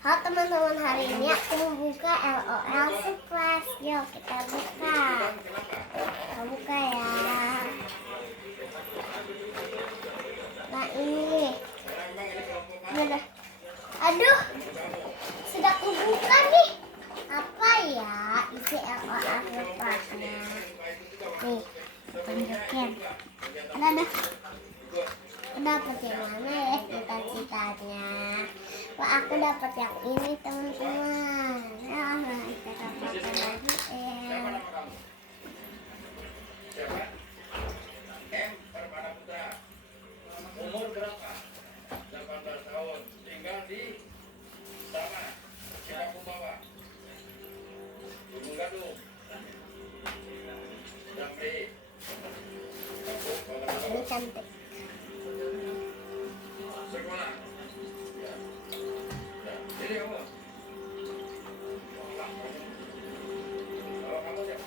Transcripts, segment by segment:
Halo teman-teman, hari ini aku membuka LOL surprise. Yuk kita buka. Kita buka ya. Nah ini. Mana? Aduh, sudah aku buka nih. Apa ya isi LOL surprise-nya? Nih, tunjukin. Ada. Dapat yang mana ya cita-citanya? Wah, aku dapat yang ini teman-teman. Nah, kita dapatkan lagi Umur berapa? 18 tahun. Tinggal di sana. Siapa bawa? Ibu Gadung. Jambi. ini cantik. Sekolah. Ya. Jadi kamu. Kalau kamu siapa?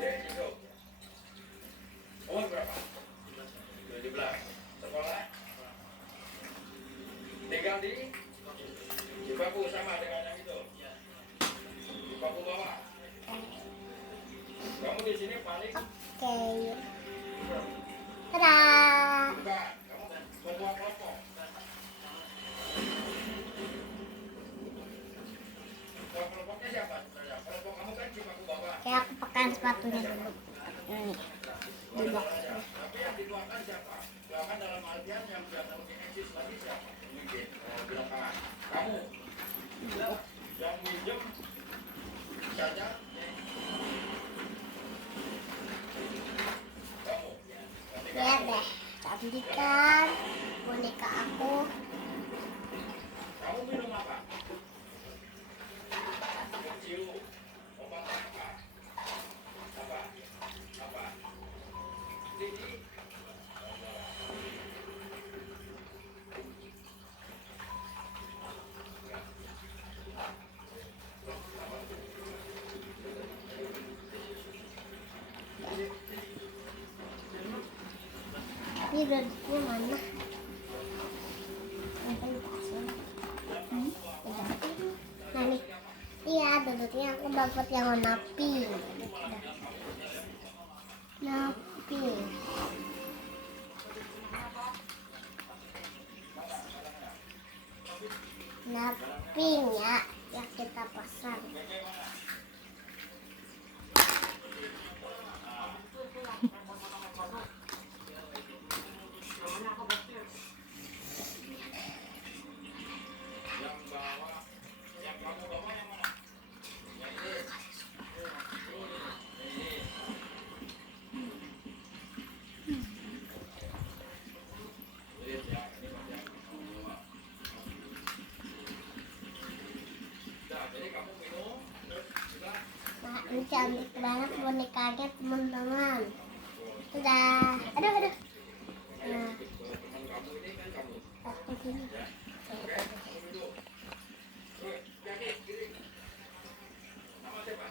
Dia itu. Umur berapa? 17. Sekolah. Tinggal di Cibaku sama dengan yang itu. Cibaku bawah. Kamu di sini paling. Oke. Tada. Bukan. Kamu semua kelompok. Kelompoknya siapa? Kelompok kamu kan Cibaku bawah. Oke, aku pakai sepatunya dulu. Ini. Di box. Tapi yang dituakan siapa? Tuakan dalam artian yang sudah tahu eksis lagi siapa? Mungkin bilang tangan. Kamu. Yang minjem saja. Kamu. Lihat deh, cantik kan boneka aku. Kamu minum apa? Kecil. Obat apa? Apa? Apa? Tinggi. Ini duduknya mana? Nah nih, iya duduknya aku dapat yang warna pink. Nah, pink. Nah, pink ya, yang kita pasang. Yang kamu bawa yang mana? Yang ini. Jadi kamu minum, terus sudah. Nah, ini cantik banget bonekanya teman-teman. Sudah. Aduh. Nah, Teman kamu ini kan kamu. aku sini. Oke, kamu duduk. Terus, kaki kiri. Nama siapa?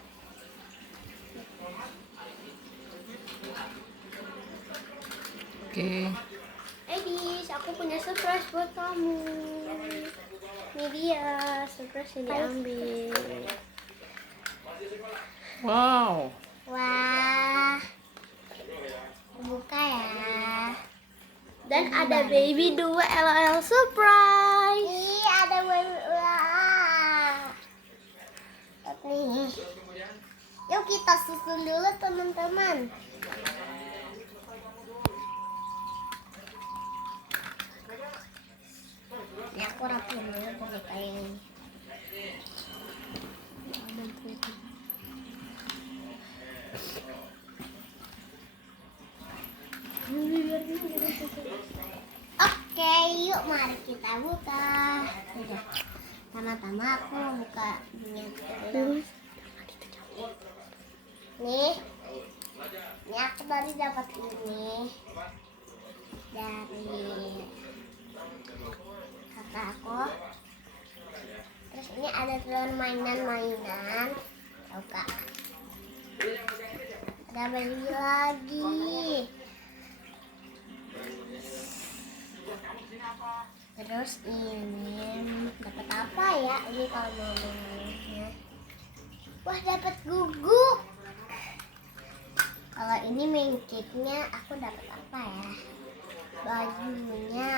Oke. Edis, aku punya surprise buat kamu. Ini dia, surprise yang diambil. Wow. Wah, buka ya. Dan ada baby 2 LOL surprise. Iya, ada baby. Wah. Nih. Yuk kita susun dulu teman-teman. Ini aku rapiin dulu boneka ini. Oke, yuk mari kita buka. Udah. Pertama-tama aku buka dulu. Nih, ini aku tadi dapat ini dari kakak aku. Terus ini ada telur mainan. Tahu kak? Ada bayi lagi. Terus ini dapat apa ya ini kalau mau mainnya. Wah, dapat guguk. Kalau ini main cake-nya aku dapat apa ya? Bajunya.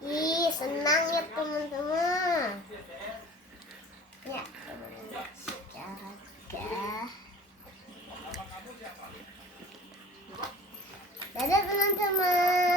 Ih, senang ya teman-teman. Ya, dadah teman-teman.